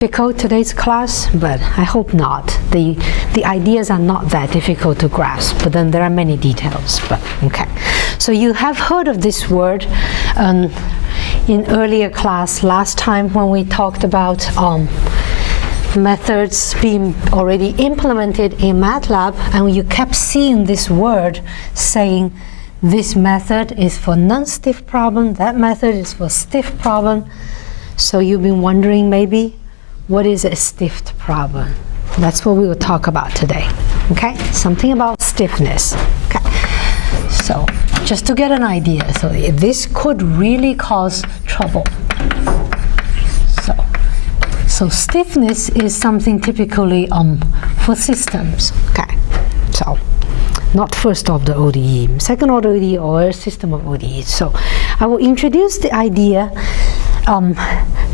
Difficult today's class, but I hope not. The ideas are not that difficult to grasp, but then there are many details. But okay, so you have heard of this word in earlier class last time when we talked about methods being already implemented in MATLAB, and you kept seeing this word saying this method is for non-stiff problem, that method is for stiff problem. So you've been wondering maybe, what is a stiff problem? That's what we will talk about today, okay? Something about stiffness, okay? So just to get an idea, so this could really cause trouble. So stiffness is something typically for systems, okay? So not first of the ODE, second order ODE or a system of ODEs. So I will introduce the idea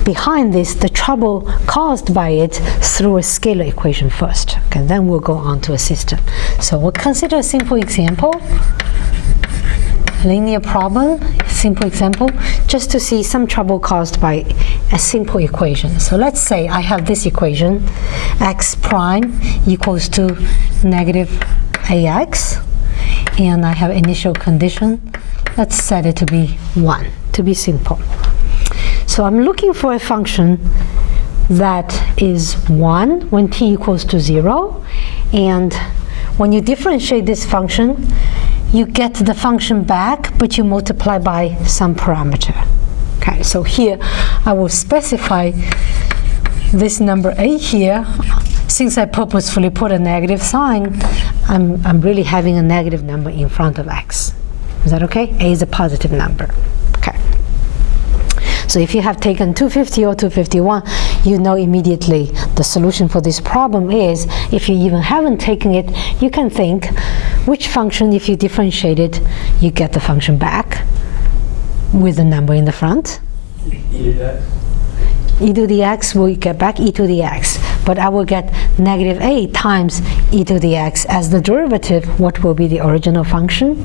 behind this, the trouble caused by it, through a scalar equation first. Okay, then we'll go on to a system. So we'll consider a simple example, linear problem, simple example, just to see some trouble caused by a simple equation. So let's say I have this equation, x prime equals to negative ax, and I have initial condition. Let's set it to be 1, to be simple. So I'm looking for a function that is 1 when t equals to 0, and when you differentiate this function, you get the function back, but you multiply by some parameter. Okay, so here I will specify this number a here. Since I purposefully put a negative sign, I'm really having a negative number in front of x. Is that okay? A is a positive number. Okay. So if you have taken 250 or 251, you know immediately the solution for this problem is, if you even haven't taken it, you can think which function, if you differentiate it, you get the function back with the number in the front. E to the x will get back e to the x, but I will get negative a times e to the x as the derivative. What will be the original function?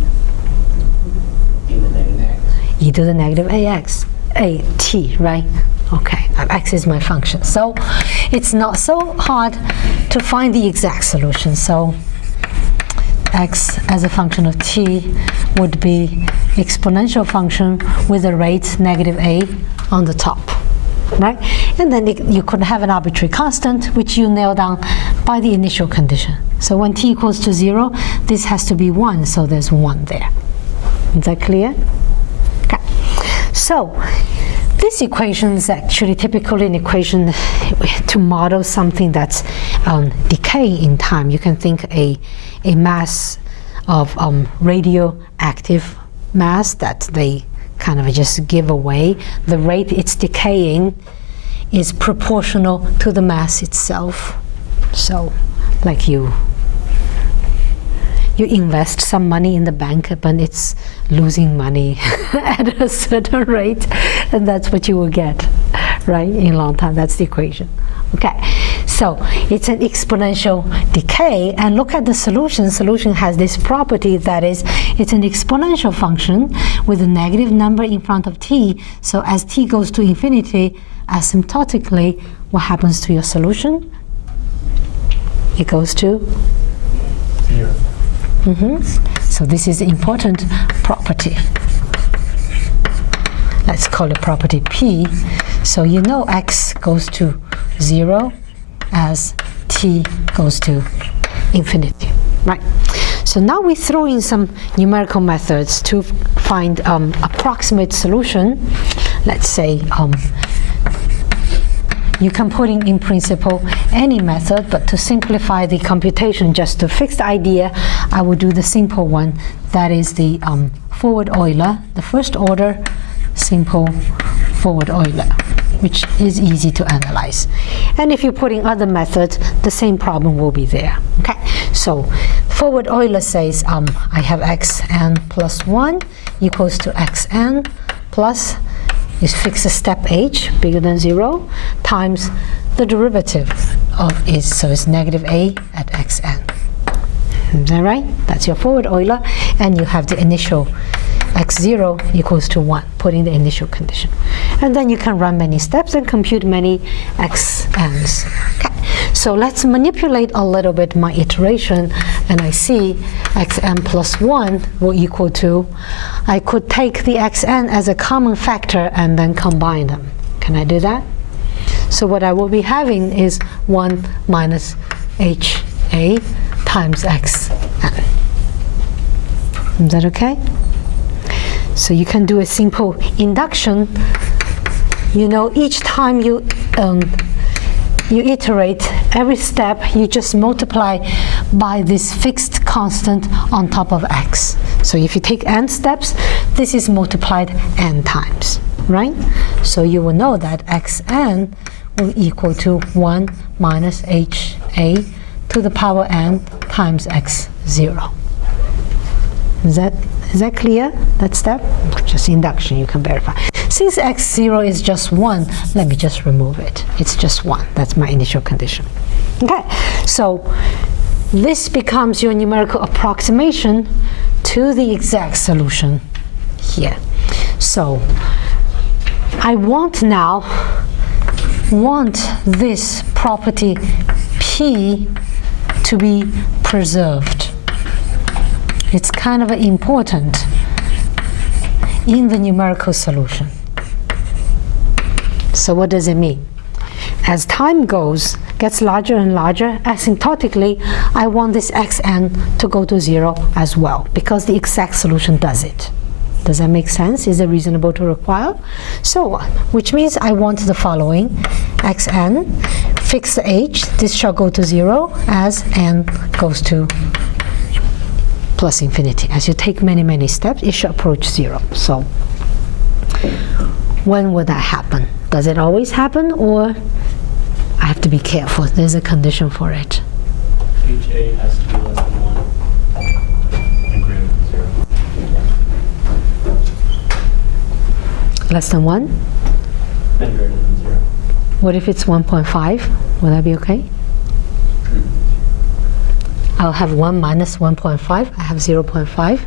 E to the negative ax. A t, right? Okay, x is my function. So it's not so hard to find the exact solution. So x as a function of t would be exponential function with a rate negative a on the top, right? And then you could have an arbitrary constant, which you nail down by the initial condition. So when t equals to 0, this has to be 1, so there's 1 there. Is that clear? Okay. So this equation is actually typically an equation to model something that's decaying in time. You can think a mass of radioactive mass that they kind of just give away. The rate it's decaying is proportional to the mass itself. So like you invest some money in the bank, but it's losing money at a certain rate, and that's what you will get, right, in a long time. That's the equation. Okay, so it's an exponential decay, and look at the solution. Solution has this property, that is, it's an exponential function with a negative number in front of t. So as t goes to infinity, asymptotically, what happens to your solution? It goes to 0. So this is an important property. Let's call it property P. So you know x goes to 0 as t goes to infinity, right? So now we throw in some numerical methods to find approximate solution. Let's say you can put in principle any method, but to simplify the computation, just to fix the idea, I will do the simple one. That is the forward Euler, the first order simple forward Euler, which is easy to analyze. And if you put in other methods, the same problem will be there. Okay, so forward Euler says I have xn plus 1 equals to xn plus, is fix a step h bigger than 0 times the derivative of is, so it's negative a at xn. Is that right? That's your forward Euler, and you have the initial x0 equals to 1, putting the initial condition. And then you can run many steps and compute many x xn's. Okay, so let's manipulate a little bit my iteration, and I see xn plus 1 will equal to, I could take the xn as a common factor and then combine them. Can I do that? So what I will be having is 1 minus HA times xn. Is that okay? So you can do a simple induction. You know, each time you iterate, every step you just multiply by this fixed constant on top of x. So if you take n steps, this is multiplied n times, right? So you will know that xn will equal to 1 minus HA to the power n times x0. Is that clear, that step? Just induction, you can verify. Since x0 is just 1, let me just remove it. It's just 1. That's my initial condition. Okay, so this becomes your numerical approximation to the exact solution here. So I want this property P to be preserved. It's kind of important in the numerical solution. So what does it mean? As time gets larger and larger, asymptotically, I want this xn to go to 0 as well, because the exact solution does it. Does that make sense? Is it reasonable to require? So, which means I want the following: xn, fixed h, this shall go to 0 as n goes to plus infinity. As you take many, many steps, it should approach 0. So when would that happen? Does it always happen, or I have to be careful? There's a condition for it. HA has to be less than 1 and greater than 0. Less than 1? And greater than 0. What if it's 1.5? Will that be okay? I'll have 1 minus 1.5. I have 0.5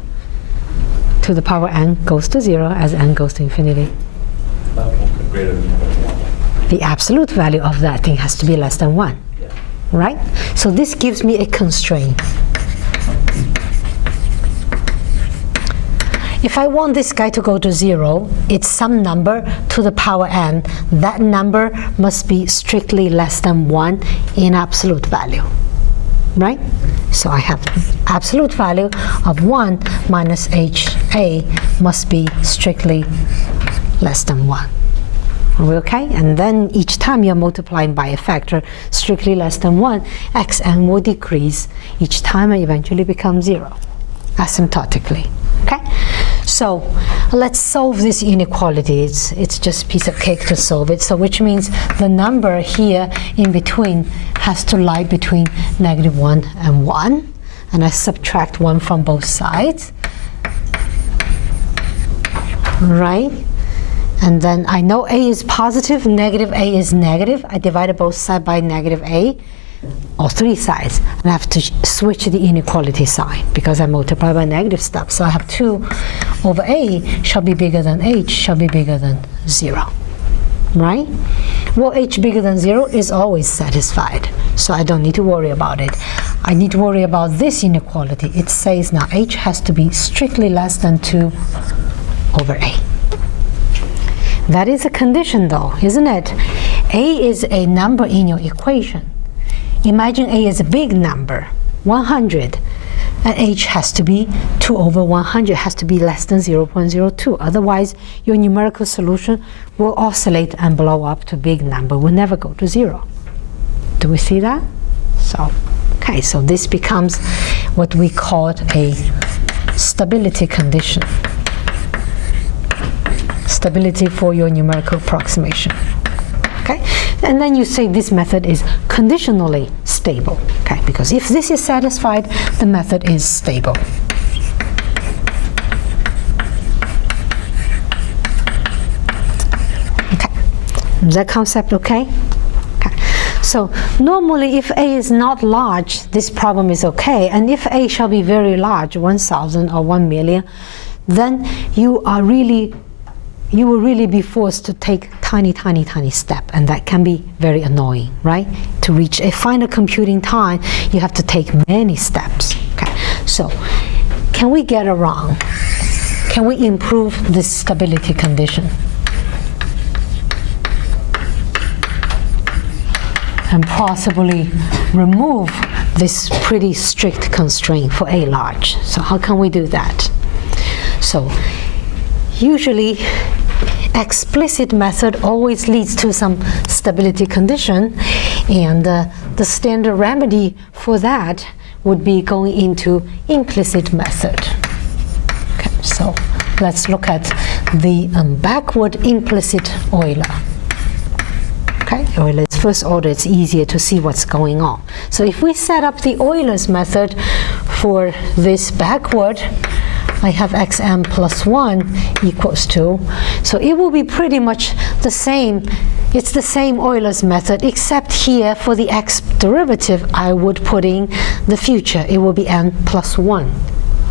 to the power n goes to 0 as n goes to infinity. Greater than 1. The absolute value of that thing has to be less than 1. Yeah. Right? So this gives me a constraint. If I want this guy to go to 0, it's some number to the power n. That number must be strictly less than 1 in absolute value. Right? So I have absolute value of 1 minus HA must be strictly less than 1. Are we okay? And then each time you're multiplying by a factor strictly less than 1, xn will decrease each time and eventually become 0, asymptotically. Okay? So let's solve this inequality. It's just a piece of cake to solve it. So which means the number here in between has to lie between -1 and 1. And I subtract 1 from both sides. Right? And then I know A is positive, negative A is negative. I divided both sides by negative A, or 3 sides. And I have to switch the inequality sign because I multiply by negative stuff. So I have 2 over A shall be bigger than H shall be bigger than 0. Right? Well, H bigger than 0 is always satisfied. So I don't need to worry about it. I need to worry about this inequality. It says now H has to be strictly less than 2 over A. That is a condition though, isn't it? A is a number in your equation. Imagine A is a big number, 100, and H has to be 2 over 100, has to be less than 0.02. Otherwise, your numerical solution will oscillate and blow up to a big number, will never go to 0. Do we see that? So, okay, so this becomes what we call a stability condition. Stability for your numerical approximation. Okay, and then you say this method is conditionally stable. Okay, because if this is satisfied, the method is stable. Okay, is that concept okay? Okay, so normally if A is not large, this problem is okay, and if A shall be very large, 1,000 or 1 million, then you are really you will really be forced to take tiny, tiny, tiny step, and that can be very annoying, right? To reach a final computing time, you have to take many steps. Okay, so can we get around? Can we improve this stability condition? And possibly remove this pretty strict constraint for A large. So how can we do that? So usually explicit method always leads to some stability condition, and the standard remedy for that would be going into implicit method. Okay, so let's look at the backward implicit Euler. Okay, Euler's first order, it's easier to see what's going on. So if we set up the Euler's method for this backward, I have xn plus 1 equals to, so it will be pretty much the same. It's the same Euler's method, except here for the x derivative, I would put in the future. It will be n plus 1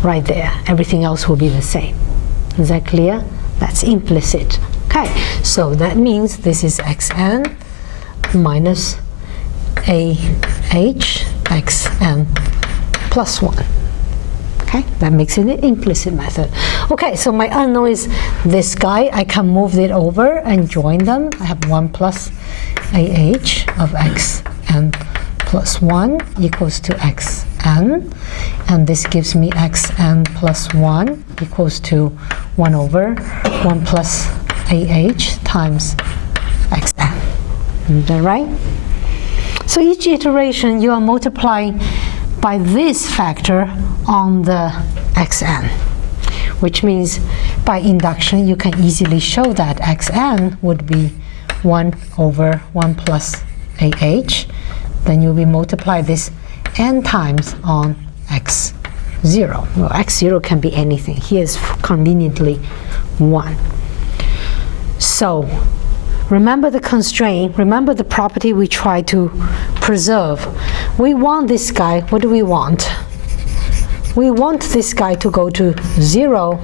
right there. Everything else will be the same. Is that clear? That's implicit. Okay, so that means this is xn minus ah xn plus 1. Okay, that makes it an implicit method. Okay, so my unknown is this guy. I can move it over and join them. I have 1 plus ah of xn plus 1 equals to xn. And this gives me xn plus 1 equals to 1 over 1 plus ah times xn. Is that right? So each iteration you are multiplying by this factor on the xn, which means by induction you can easily show that xn would be 1 over 1 plus ah. Then you'll be multiply this n times on x0. Well, x0 can be anything. Here is conveniently 1. So remember the constraint, remember the property we try to preserve. We want this guy, what do we want? We want this guy to go to 0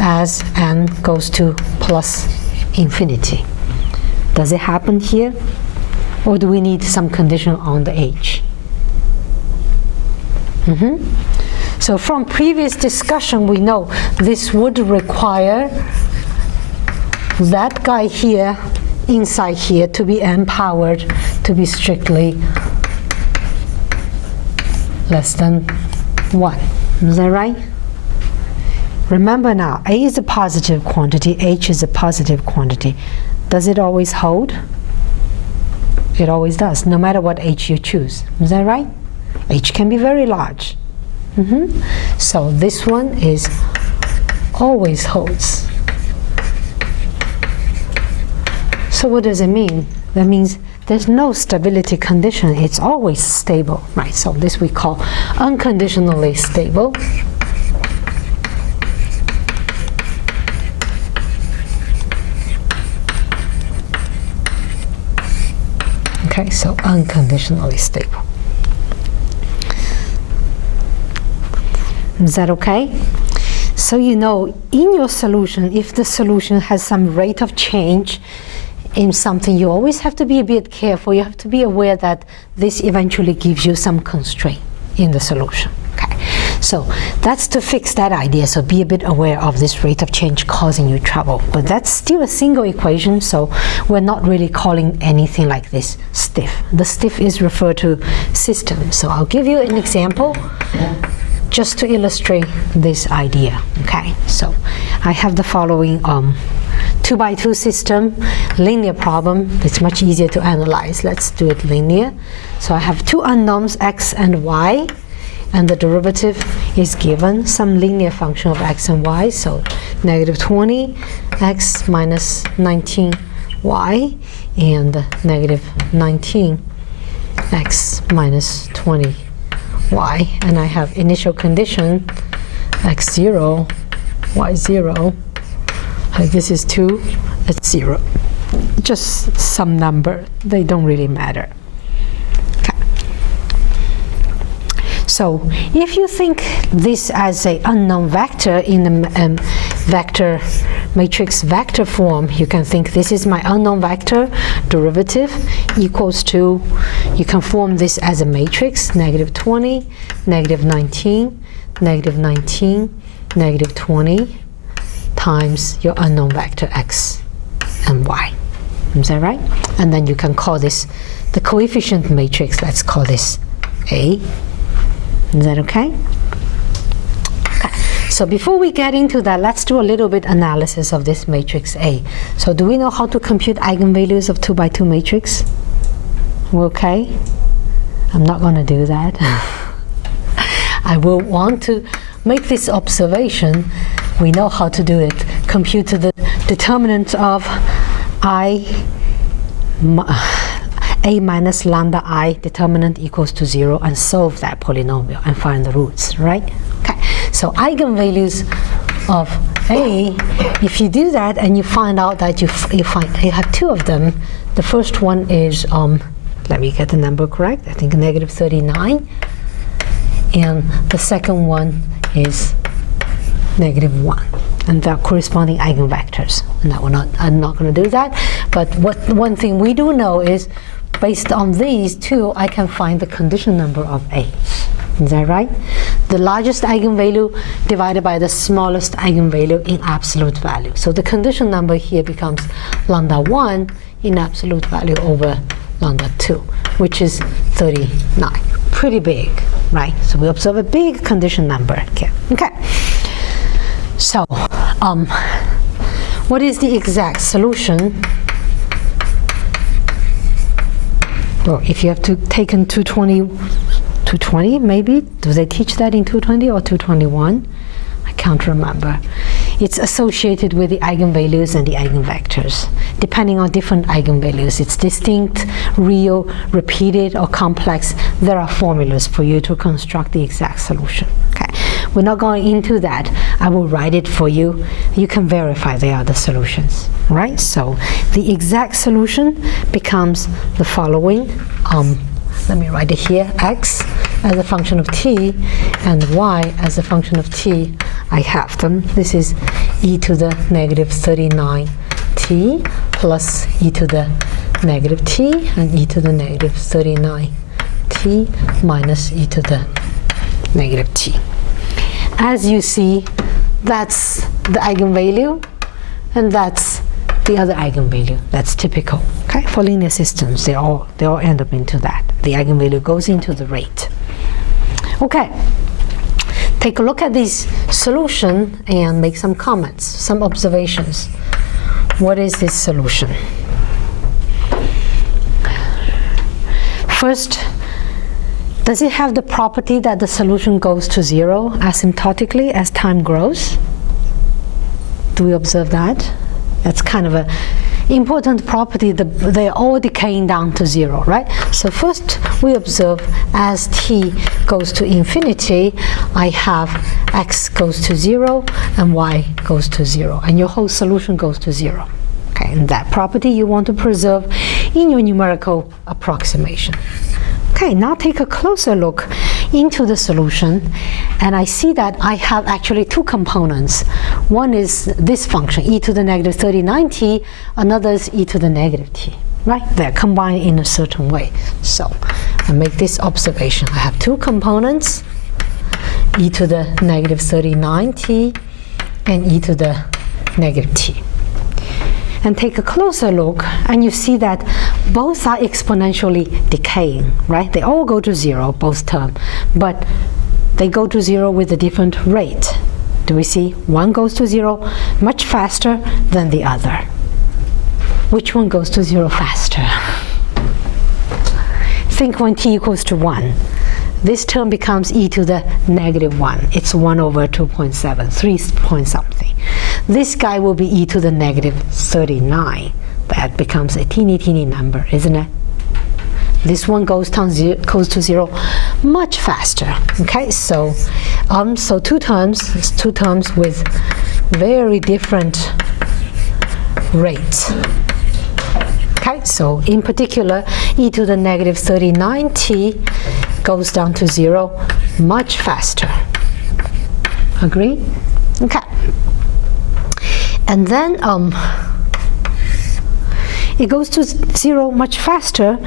as n goes to plus infinity. Does it happen here? Or do we need some condition on the h? So from previous discussion, we know this would require that guy here inside here to be n powered to be strictly less than 1. Is that right? Remember now, A is a positive quantity, H is a positive quantity. Does it always hold? It always does, no matter what H you choose. Is that right? H can be very large. So this one is always holds. So what does it mean? That means there's no stability condition. It's always stable, right? So this we call unconditionally stable. Okay, so unconditionally stable. Is that okay? So you know, in your solution, if the solution has some rate of change in something, you always have to be a bit careful. You have to be aware that this eventually gives you some constraint in the solution. Okay, so that's to fix that idea. So be a bit aware of this rate of change causing you trouble. But that's still a single equation, so we're not really calling anything like this stiff. The stiff is referred to system. So I'll give you an example just to illustrate this idea. Okay, so I have the following 2x2 system, linear problem. It's much easier to analyze. Let's do it linear. So I have two unknowns, x and y, and the derivative is given some linear function of x and y. So negative 20 x minus 19 y and negative 19 x minus 20 y. And I have initial condition x0, y0. This is 2, it's 0. Just some number. They don't really matter. Okay. So if you think this as an unknown vector in the vector matrix vector form, you can think this is my unknown vector derivative equals to, you can form this as a matrix, negative 20, negative 19, negative 19, negative 20 times your unknown vector x and y. Is that right? And then you can call this the coefficient matrix. Let's call this A. Is that okay? Okay. So before we get into that, let's do a little bit analysis of this matrix A. So do we know how to compute eigenvalues of 2 by 2 matrix? We're okay? I'm not going to do that. I will want to make this observation. We know how to do it. Compute the determinant of a minus lambda I determinant equals to 0 and solve that polynomial and find the roots, right? Okay, so eigenvalues of A, if you do that and you find out that you have 2 of them, the first one is, let me get the number correct, I think negative 39, and the second one is negative 1. And their corresponding eigenvectors. And I'm not going to do that. But one thing we do know is, based on these two, I can find the condition number of A. Is that right? The largest eigenvalue divided by the smallest eigenvalue in absolute value. So the condition number here becomes lambda 1 in absolute value over lambda 2, which is 39. Pretty big, right? So we observe a big condition number here. Okay. So, what is the exact solution? Well, if you have to take in 220 maybe, do they teach that in 220 or 221? I can't remember. It's associated with the eigenvalues and the eigenvectors. Depending on different eigenvalues, it's distinct, real, repeated, or complex. There are formulas for you to construct the exact solution. Okay, we're not going into that. I will write it for you. You can verify they are the solutions, right? So the exact solution becomes the following. Let me write it here. X as a function of t and y as a function of t. I have them. This is e to the negative 39t plus e to the negative t and e to the negative 39t minus e to the negative t. As you see, that's the eigenvalue, and that's the other eigenvalue. That's typical. Okay, for linear systems, they all end up into that. The eigenvalue goes into the rate. Okay, take a look at this solution and make some comments, some observations. What is this solution? First, does it have the property that the solution goes to 0 asymptotically as time grows? Do we observe that? That's kind of an important property. They're all decaying down to 0, right? So first we observe as t goes to infinity, I have x goes to 0 and y goes to 0, and your whole solution goes to 0. Okay, and that property you want to preserve in your numerical approximation. Okay, now take a closer look into the solution, and I see that I have actually 2 components. One is this function, e to the negative 39t, another is e to the negative t, right? They're combined in a certain way. So I make this observation. I have 2 components, e to the negative 39t and e to the negative t. And take a closer look, and you see that both are exponentially decaying, right? They all go to 0, both terms, but they go to 0 with a different rate. Do we see? One goes to 0 much faster than the other. Which one goes to 0 faster? Think when t equals to 1. This term becomes e to the negative 1. It's 1 over 2.7, 3 point something. This guy will be e to the negative 39. That becomes a teeny number, isn't it? This one goes to 0 much faster. Okay, so 2 terms, it's 2 terms with very different rates. Okay, so in particular, e to the negative 39t goes down to 0 much faster. Agree? Okay. And then it goes to 0 much faster,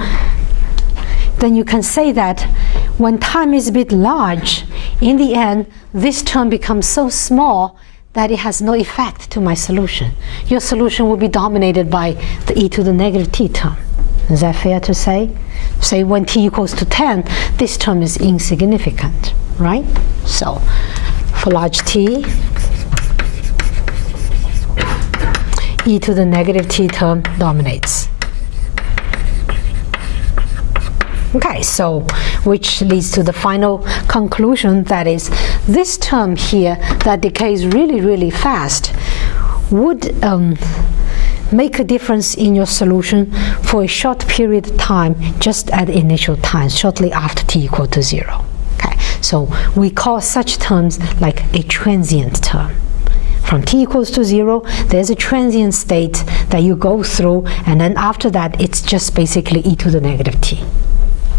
then you can say that when time is a bit large, in the end, this term becomes so small that it has no effect to my solution. Your solution will be dominated by the e to the negative t term. Is that fair to say? Say when t equals to 10, this term is insignificant, right? So for large t, e to the negative t term dominates. Okay, so which leads to the final conclusion, that is this term here that decays really, really fast would make a difference in your solution for a short period of time, just at initial time, shortly after t equal to 0. Okay, so we call such terms like a transient term. From t equals to 0, there's a transient state that you go through, and then after that, it's just basically e to the negative t.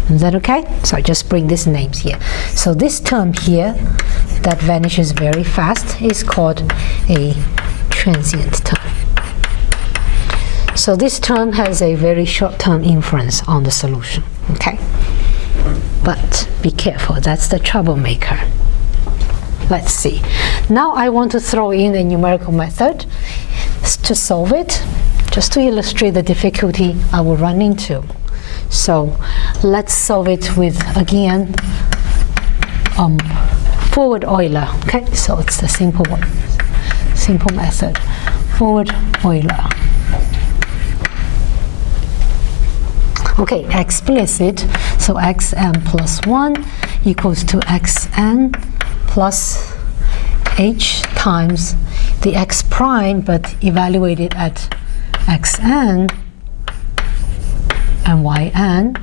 Is that okay? So I just bring these names here. So this term here that vanishes very fast is called a transient term. So this term has a very short-term influence on the solution, okay? But be careful, that's the troublemaker. Let's see. Now I want to throw in a numerical method to solve it, just to illustrate the difficulty I will run into. So let's solve it with, again, forward Euler. Okay, so it's the simple one, simple method, forward Euler. Okay, explicit, so xn plus 1 equals to xn plus h times the x prime, but evaluated at xn and yn,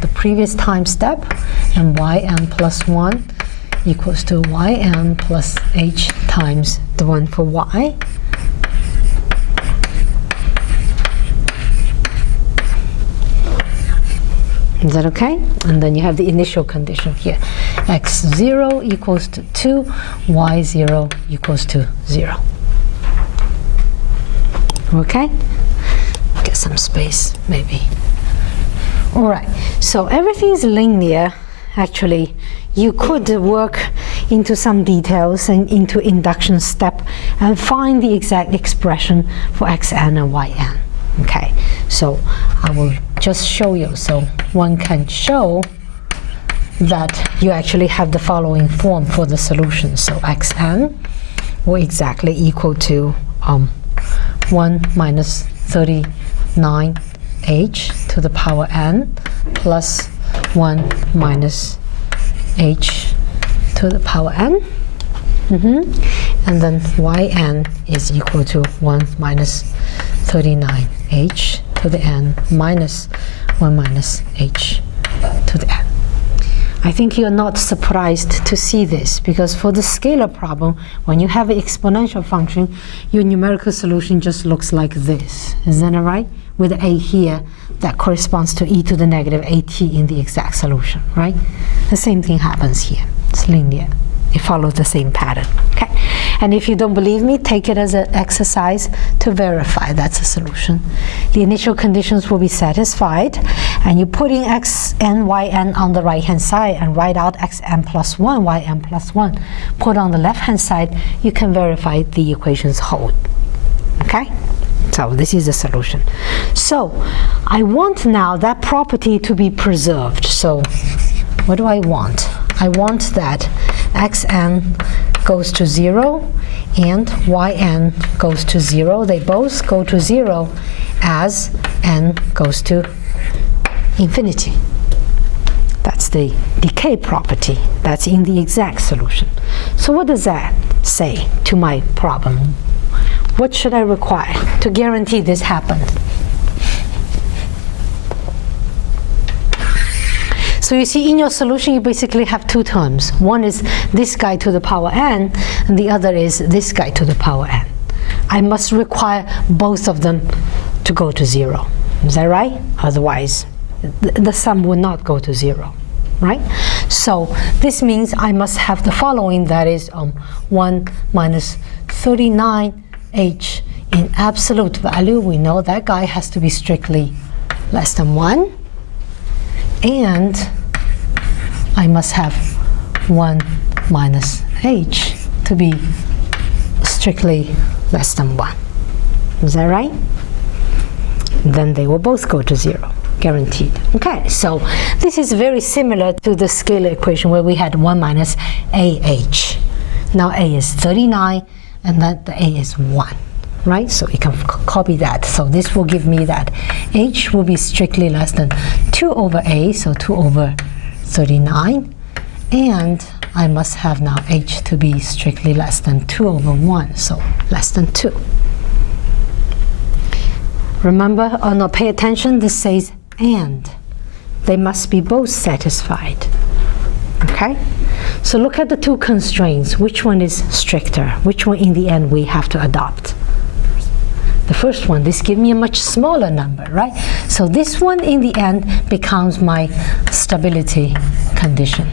the previous time step, and yn plus 1 equals to yn plus h times the one for y. Is that okay? And then you have the initial condition here. x0 equals to 2, y0 equals to 0. Okay? Get some space, maybe. All right, so everything is linear. Actually, you could work into some details and into induction step and find the exact expression for xn and yn. Okay, so I will just show you. So one can show that you actually have the following form for the solution. So xn will exactly equal to 1 minus 39 h to the power n plus 1 minus h to the power n. And then yn is equal to 1 minus 39h to the n minus 1 minus h to the n. I think you're not surprised to see this, because for the scalar problem, when you have an exponential function, your numerical solution just looks like this. Isn't that right? With a here that corresponds to e to the negative at in the exact solution, right? The same thing happens here. It's linear. It follows the same pattern, okay? And if you don't believe me, take it as an exercise to verify that's a solution. The initial conditions will be satisfied, and you put in x n, y n on the right-hand side and write out x n plus 1, y n plus 1. Put on the left-hand side, you can verify the equations hold, okay? So this is the solution. So I want now that property to be preserved. So what do I want? I want that xn goes to 0 and yn goes to 0. They both go to 0 as n goes to infinity. That's the decay property. That's in the exact solution. So what does that say to my problem? What should I require to guarantee this happens? So you see, in your solution, you basically have two terms. One is this guy to the power n, and the other is this guy to the power n. I must require both of them to go to 0. Is that right? Otherwise, the sum will not go to 0, right? So this means I must have the following, that is 1 minus 39h in absolute value, we know that guy has to be strictly less than 1. And I must have 1 minus h to be strictly less than 1. Is that right? Then they will both go to 0, guaranteed. Okay, so this is very similar to the scalar equation where we had 1 minus AH. Now A is 39, and then the A is 1, right? So you can copy that. So this will give me that H will be strictly less than 2 over A, so 2 over 39. And I must have now H to be strictly less than 2 over 1, so less than 2. Remember, oh no, pay attention, this says and. They must be both satisfied. Okay? So look at the two constraints. Which one is stricter? Which one in the end we have to adopt? The first one, this gives me a much smaller number, right? So this one in the end becomes my stability condition.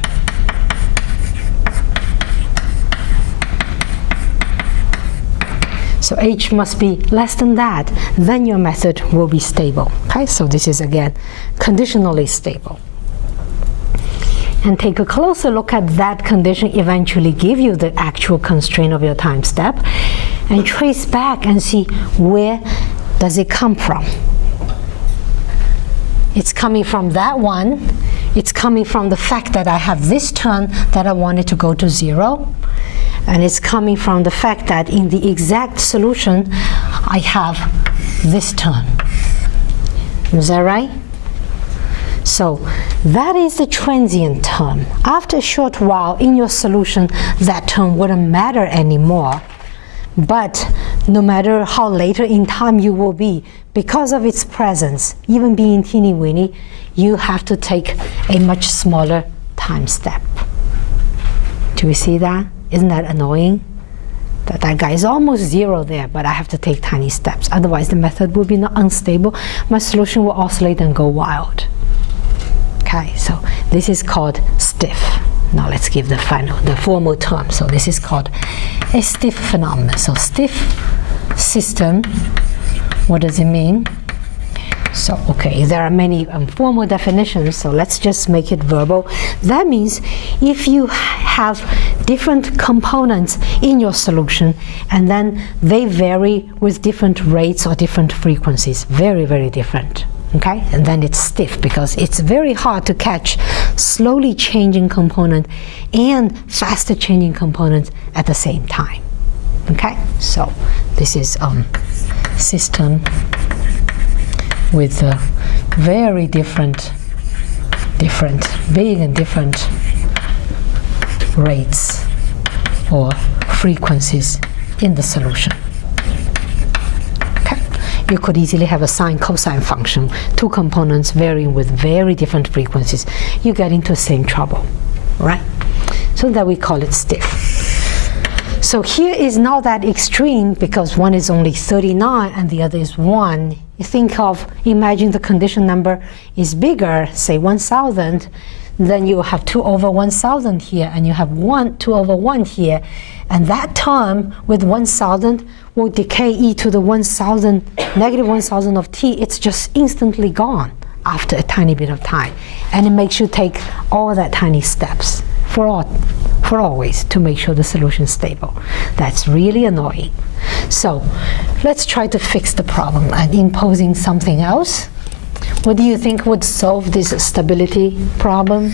So H must be less than that, then your method will be stable. Okay, so this is again conditionally stable. And take a closer look at that condition, eventually give you the actual constraint of your time step, and trace back and see where does it come from. It's coming from that one. It's coming from the fact that I have this term that I wanted to go to 0. And it's coming from the fact that in the exact solution, I have this term. Is that right? So that is the transient term. After a short while in your solution, that term wouldn't matter anymore. But no matter how later in time you will be, because of its presence, even being teeny-weeny, you have to take a much smaller time step. Do we see that? Isn't that annoying? That guy is almost 0 there, but I have to take tiny steps. Otherwise, the method will be not unstable. My solution will oscillate and go wild. Okay, so this is called stiff. Now let's give the formal term. So this is called a stiff phenomenon. So stiff system, what does it mean? So, okay, there are many formal definitions, so let's just make it verbal. That means if you have different components in your solution, and then they vary with different rates or different frequencies, very, very different, okay? And then it's stiff because it's very hard to catch slowly changing component and faster changing components at the same time, okay? So this is system with very different big and different rates or frequencies in the solution. Okay, you could easily have a sine cosine function, two components varying with very different frequencies. You get into the same trouble, right? So that we call it stiff. So here is not that extreme because one is only 39 and the other is 1. You think of, imagine the condition number is bigger, say 1,000, then you have 2 over 1,000 here, and you have 2 over 1 here, and that term with 1,000 will decay e to the 1,000, negative 1,000 of t. It's just instantly gone after a tiny bit of time, and it makes you take all that tiny steps for always to make sure the solution is stable. That's really annoying. So let's try to fix the problem and imposing something else. What do you think would solve this stability problem?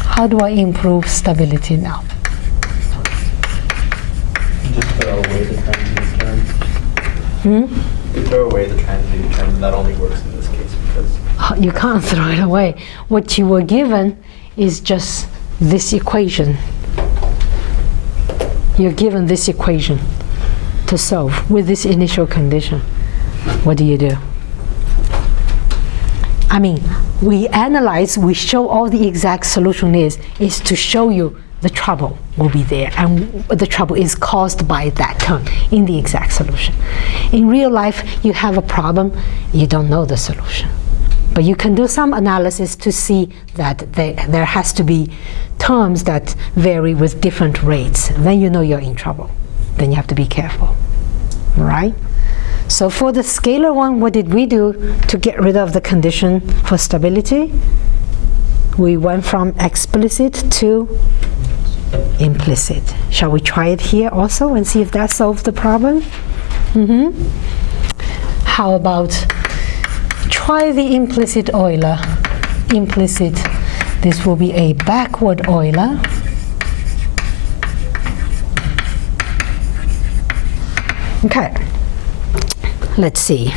How do I improve stability now? Just throw away the transient term. You throw away the transient term, that only works in this case because You can't throw it away. What you were given is just this equation. You're given this equation to solve with this initial condition. What do? I mean, we analyze, we show all the exact solution is to show you the trouble will be there, and the trouble is caused by that term in the exact solution. In real life, you have a problem, you don't know the solution. But you can do some analysis to see that there has to be terms that vary with different rates. Then you know you're in trouble. Then you have to be careful. right? So for the scalar one, what did we do to get rid of the condition for stability? We went from explicit to implicit. Shall we try it here also and see if that solves the problem? How about try the implicit Euler? Implicit, this will be a backward Euler. Okay, let's see.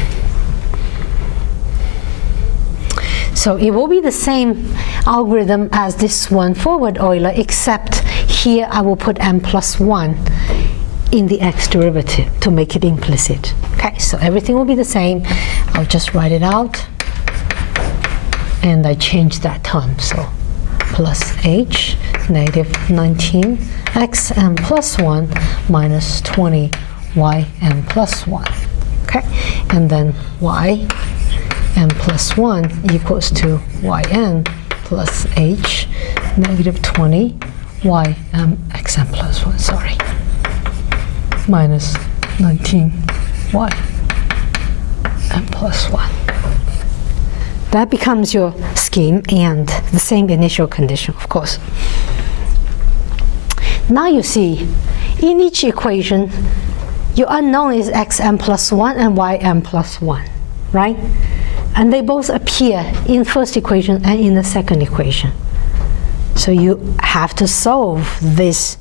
So it will be the same algorithm as this one, forward Euler, except here I will put m plus 1 in the x derivative to make it implicit. Okay, so everything will be the same. I'll just write it out. And I change that term. So plus h, negative 19, x m plus 1 minus 20, y m plus 1. Okay, and then y m plus 1 equals to yn plus h, negative 20, y m x m plus 1, sorry, minus 19, y m plus 1. That becomes your scheme and the same initial condition, of course. Now you see, in each equation, your unknown is xm plus 1 and ym plus 1, right? And they both appear in first equation and in the second equation. So you have to solve this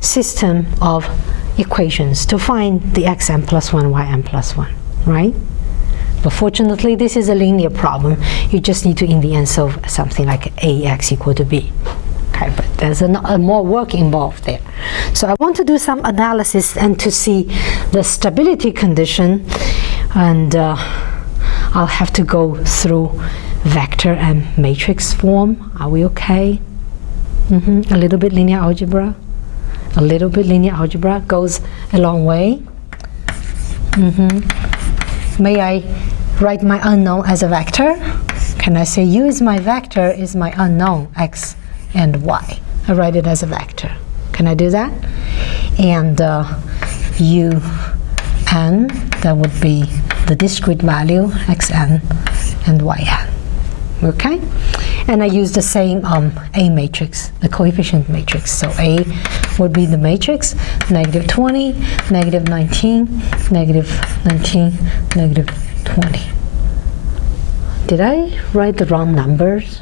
system of equations to find the xm plus 1, ym plus 1, right? But fortunately, this is a linear problem. You just need to, in the end, solve something like ax equal to b. Okay, but there's more work involved there. So I want to do some analysis and to see the stability condition, and I'll have to go through vector and matrix form. Are we okay? A little bit linear algebra. A little bit linear algebra goes a long way. May I write my unknown as a vector? Can I say u is my vector, is my unknown, x and y? I write it as a vector. Can I do that? And u n, that would be the discrete value, xn and yn. Okay? And I use the same A matrix, the coefficient matrix. So A would be the matrix, negative 20, negative 19, negative 19, negative 20. Did I write the wrong numbers?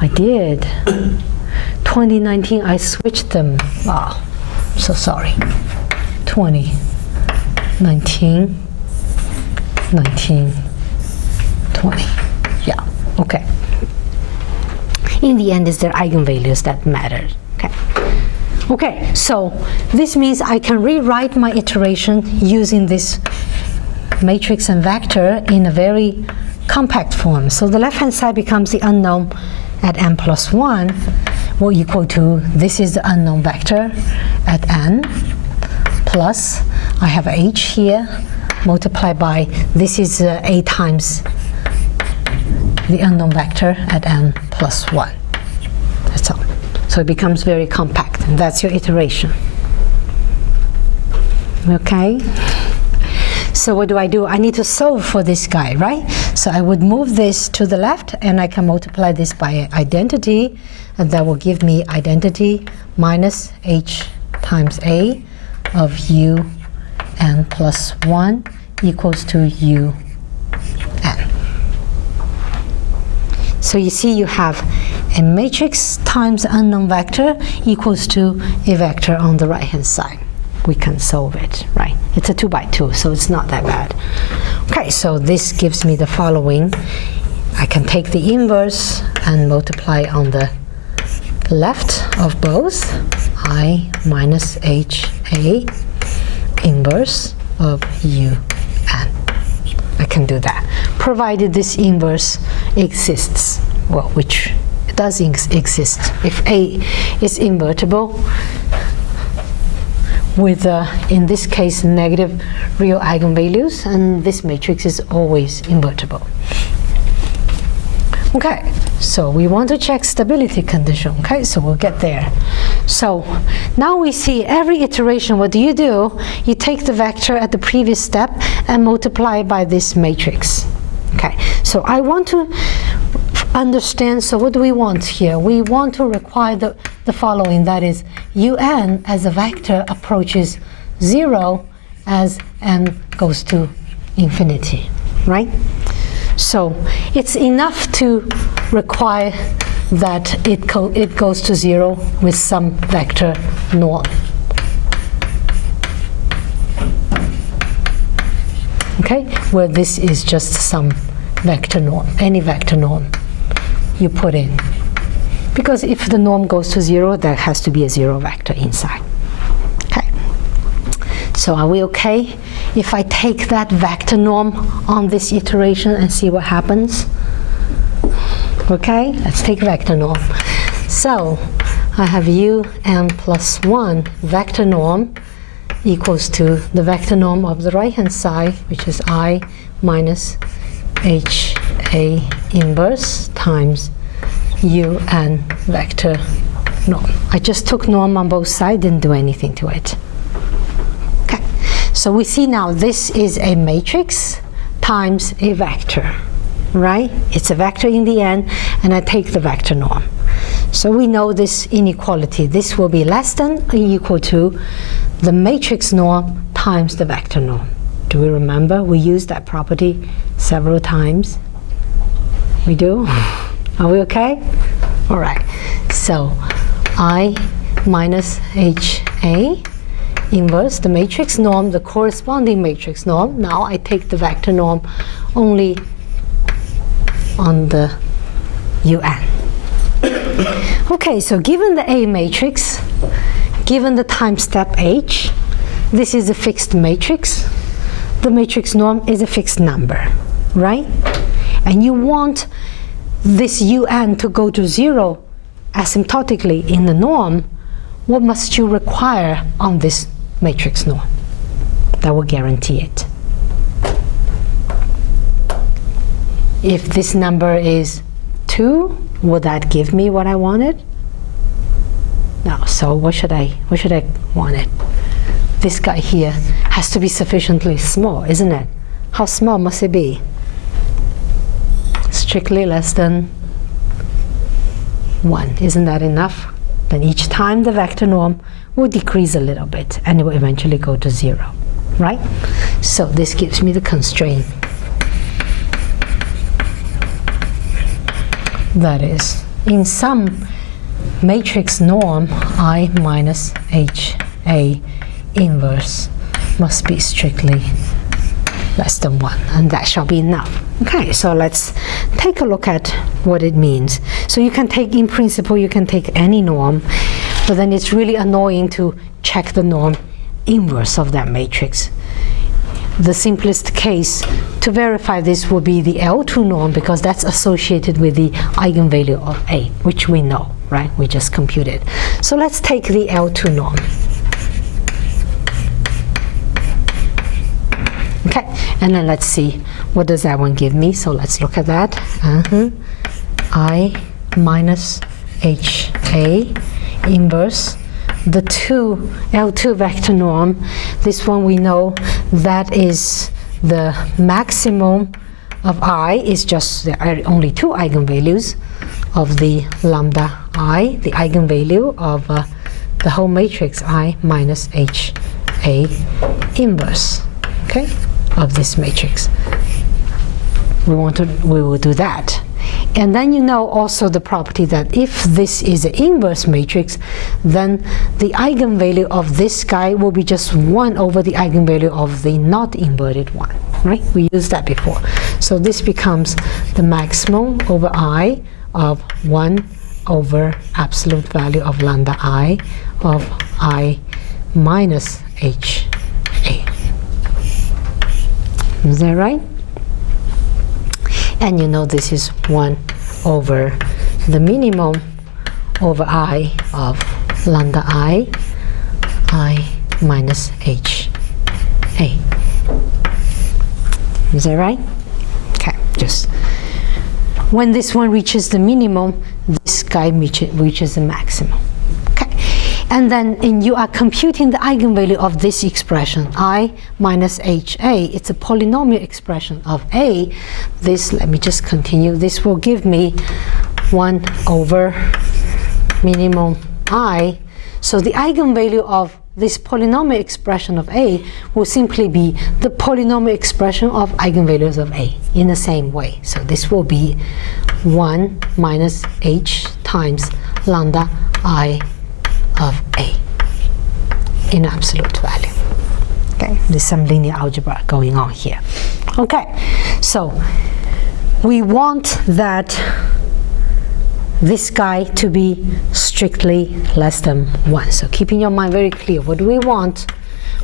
I did. 2019, I switched them. Oh, so sorry. 20, 19, 19, 20. Yeah, okay. In the end, it's their eigenvalues that matter. Okay. Okay, so this means I can rewrite my iteration using this matrix and vector in a very compact form. So the left-hand side becomes the unknown at n plus 1 will equal to, this is the unknown vector at n, plus I have h here, multiplied by, this is a times the unknown vector at n plus 1. That's all. So it becomes very compact, and that's your iteration. Okay? So what do? I need to solve for this guy, right? So I would move this to the left, and I can multiply this by identity, and that will give me identity minus h times a of u n plus 1 equals to u n. So you see you have a matrix times unknown vector equals to a vector on the right-hand side. We can solve it, right? It's a 2 by 2, so it's not that bad. Okay, so this gives me the following. I can take the inverse and multiply on the left of both, I minus h a inverse of u n. I can do that, provided this inverse exists, well, which does exist. If A is invertible with, in this case, negative real eigenvalues, and this matrix is always invertible. Okay, so we want to check stability condition. Okay, so we'll get there. So now we see every iteration, what do? You take the vector at the previous step and multiply by this matrix. Okay, so I want to understand, so what do we want here? We want to require the following, that is, un as a vector approaches 0 as n goes to infinity, right? So it's enough to require that it goes to 0 with some vector norm. Okay, where this is just some vector norm, any vector norm you put in. Because if the norm goes to 0, there has to be a 0 vector inside. Okay, so are we okay if I take that vector norm on this iteration and see what happens? Okay, let's take vector norm. So I have un plus 1 vector norm equals to the vector norm of the right-hand side, which is I minus HA inverse times un vector norm. I just took norm on both sides, didn't do anything to it. Okay, so we see now this is a matrix times a vector, right? It's a vector in the end, and I take the vector norm. So we know this inequality. This will be less than or equal to the matrix norm times the vector norm. Do we remember? We used that property several times. We do? Are we okay? All right. So I minus HA inverse the matrix norm, the corresponding matrix norm. Now I take the vector norm only on the un. Okay, so given the A matrix, given the time step h, this is a fixed matrix. The matrix norm is a fixed number, right? And you want this un to go to 0 asymptotically in the norm. What must you require on this matrix norm that will guarantee it? If this number is 2, will that give me what I wanted? No, so what should I want it? This guy here has to be sufficiently small, isn't it? How small must it be? Strictly less than 1. Isn't that enough? Then each time the vector norm will decrease a little bit and it will eventually go to 0, right? So this gives me the constraint. That is, in some matrix norm, I minus HA inverse must be strictly less than 1, and that shall be enough. Okay, so let's take a look at what it means. So you can take, in principle, you can take any norm, but then it's really annoying to check the norm inverse of that matrix. The simplest case to verify this will be the L2 norm, because that's associated with the eigenvalue of A, which we know, right? We just computed. So let's take the L2 norm. Okay, and then let's see, what does that one give me? So let's look at that. I minus HA inverse the L2 vector norm. This one we know that is the maximum of I is just, there are only 2 eigenvalues of the lambda I, the eigenvalue of the whole matrix I minus HA inverse, okay, of this matrix. We will do that. And then you know also the property that if this is an inverse matrix, then the eigenvalue of this guy will be just 1 over the eigenvalue of the not inverted one, right? We used that before. So this becomes the maximum over I of 1 over absolute value of lambda I of I minus HA. Is that right? And you know this is 1 over the minimum over I of lambda I minus HA. Is that right? Okay, just when this one reaches the minimum, this guy reaches the maximum. Okay, and then you are computing the eigenvalue of this expression, I minus HA. It's a polynomial expression of A. This, let me just continue. This will give me 1 over minimum I. So the eigenvalue of this polynomial expression of A will simply be the polynomial expression of eigenvalues of A in the same way. So this will be 1 minus H times lambda I of A in absolute value. Okay, there's some linear algebra going on here. Okay, so we want that this guy to be strictly less than 1. So keeping your mind very clear, what do we want?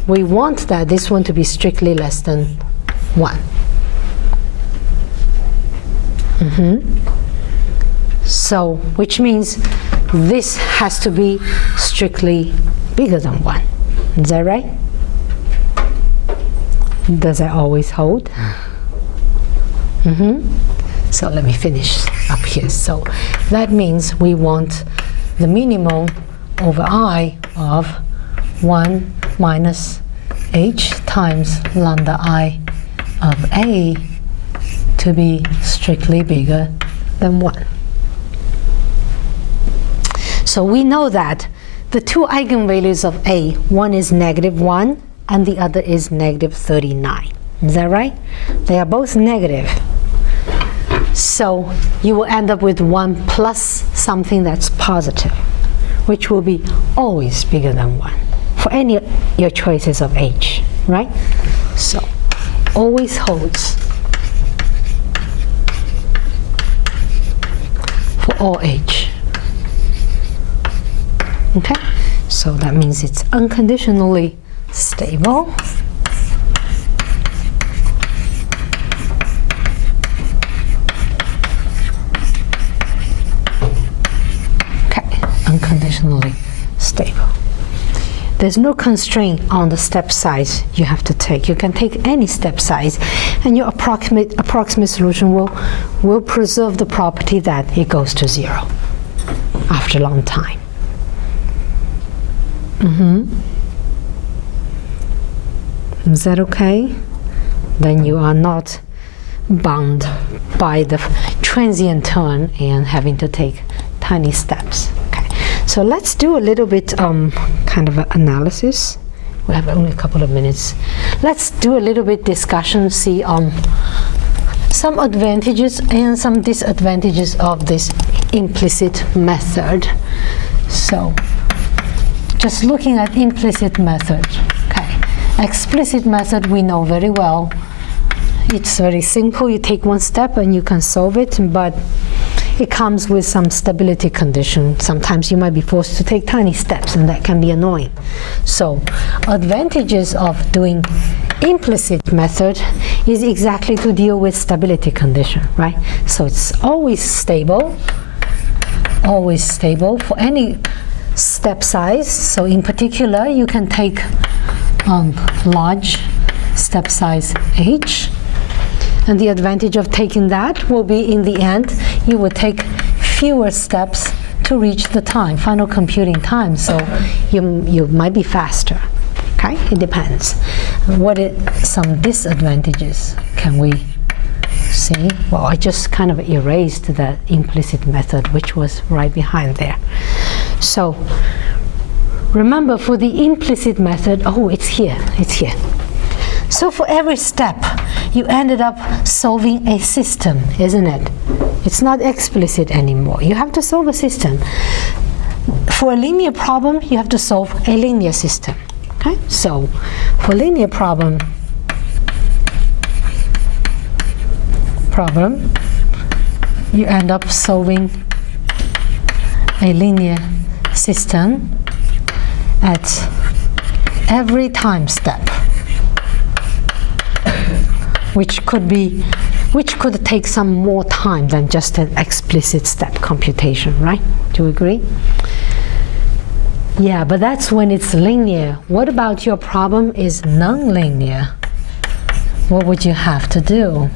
We want that this one to be strictly less than 1. So, which means this has to be strictly bigger than 1. Is that right? Does that always hold? So let me finish up here. So that means we want the minimum over I of 1 minus H times lambda I of A to be strictly bigger than 1. So we know that the two eigenvalues of A, one is -1 and the other is -39. Is that right? They are both negative. So you will end up with 1 plus something that's positive, which will be always bigger than 1 for any of your choices of H, right? So always holds for all H. Okay, so that means it's unconditionally stable. Unconditionally stable. There's no constraint on the step size you have to take. You can take any step size, and your approximate solution will preserve the property that it goes to 0 after a long time. Is that okay? Then you are not bound by the transient term and having to take tiny steps. So let's do a little bit kind of an analysis. We have only a couple of minutes. Let's do a little bit discussion, see some advantages and some disadvantages of this implicit method. So just looking at implicit method. Okay, explicit method we know very well. It's very simple. You take one step and you can solve it, but it comes with some stability condition. Sometimes you might be forced to take tiny steps, and that can be annoying. So advantages of doing implicit method is exactly to deal with stability condition, right? So it's always stable for any step size. So in particular, you can take large step size H. And the advantage of taking that will be, in the end, you will take fewer steps to reach the time, final computing time. So you might be faster. Okay, it depends. What are some disadvantages? Can we see? Well, I just kind of erased the implicit method, which was right behind there. So remember, for the implicit method, oh, it's here. So for every step, you ended up solving a system, isn't it? It's not explicit anymore. You have to solve a system. For a linear problem, you have to solve a linear system. Okay? So for linear problem, you end up solving a linear system at every time step, which could take some more time than just an explicit step computation, right? Do you agree? Yeah, but that's when it's linear. What about your problem is non-linear? What would you have to do?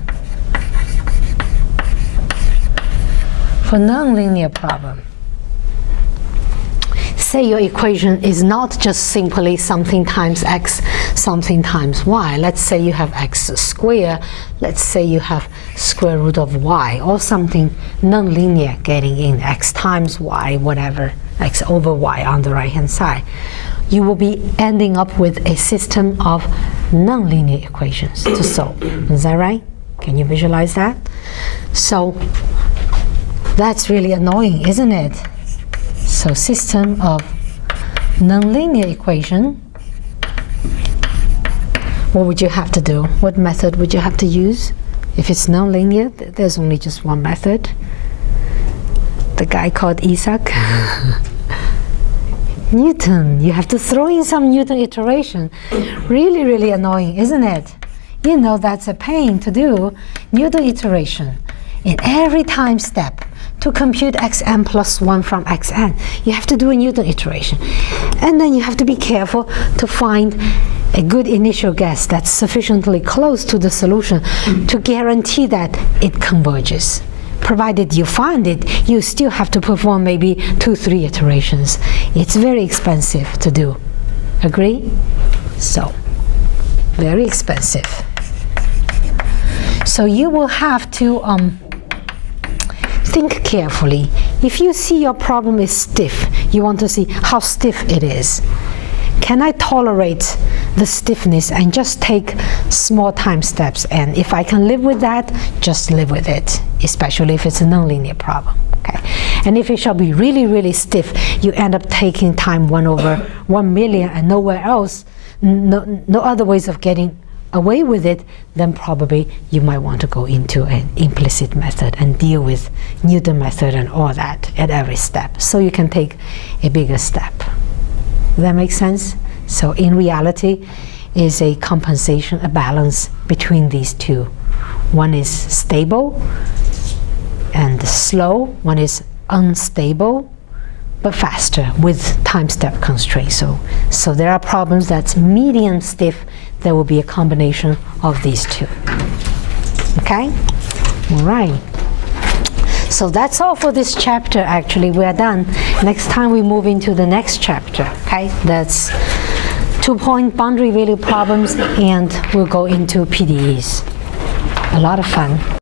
for nonlinear problem, say your equation is not just simply something times x, something times y. Let's say you have x squared. Let's say you have square root of y, or something nonlinear getting in x times y, whatever, x over y on the right-hand side. You will be ending up with a system of nonlinear equations to solve. Is that right? Can you visualize that? So that's really annoying, isn't it? So system of nonlinear equation, what would you have to do? What method would you have to use? If it's nonlinear, there's only just one method. The guy called Isaac. Newton. You have to throw in some Newton iteration. Really, really annoying, isn't it? You know that's a pain to do. Newton iteration in every time step to compute xn plus 1 from xn. You have to do a Newton iteration. And then you have to be careful to find a good initial guess that's sufficiently close to the solution to guarantee that it converges. Provided you find it, you still have to perform maybe 2-3 iterations. It's very expensive to do. Agree? So, very expensive. So you will have to think carefully. If you see your problem is stiff, you want to see how stiff it is. Can I tolerate the stiffness and just take small time steps? And if I can live with that, just live with it, especially if it's a nonlinear problem. Okay. And if it shall be really, really stiff, you end up taking time 1 over 1 million and nowhere else, no other ways of getting away with it, then probably you might want to go into an implicit method and deal with Newton method and all that at every step, so you can take a bigger step. Does that make sense? So in reality, is a compensation, a balance between these two. One is stable and slow, one is unstable but faster with time step constraints. So there are problems that's medium stiff. There will be a combination of these two. Okay? All right. So that's all for this chapter. Actually, we are done. Next time we move into the next chapter. Okay? That's 2-point boundary value problems, and we'll go into PDEs. A lot of fun.